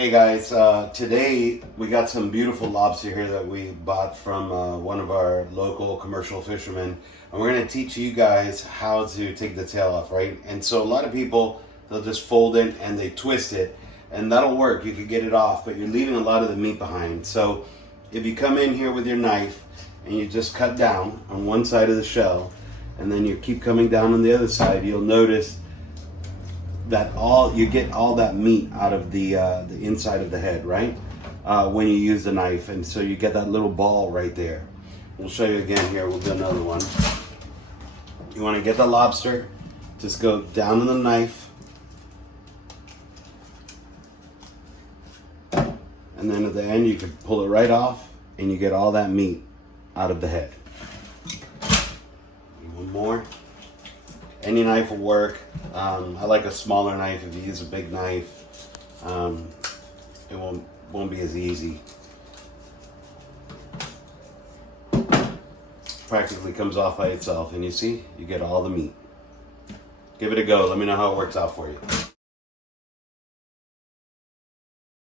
Hey guys, today we got some beautiful lobster here that we bought from one of our local commercial fishermen, and we're going to teach you guys how to take the tail off, right? And so a lot of people, they'll just fold it and they twist it, and that'll work. You could get it off, but you're leaving a lot of the meat behind. So if you come in here with your knife and you just cut down on one side of the shell, and then you keep coming down on the other side, you'll notice that you get all that meat out of the inside of the head, right? When you use the knife, and so you get that little ball right there. We'll show you again here. We'll do another one. You want to get the lobster, just go down on the knife, and then at the end you can pull it right off, and you get all that meat out of the head. One more. Any knife will work. I like a smaller knife. If you use a big knife, it won't be as easy. Practically comes off by itself, and you see, you get all the meat. Give it a go. Let me know how it works out for you.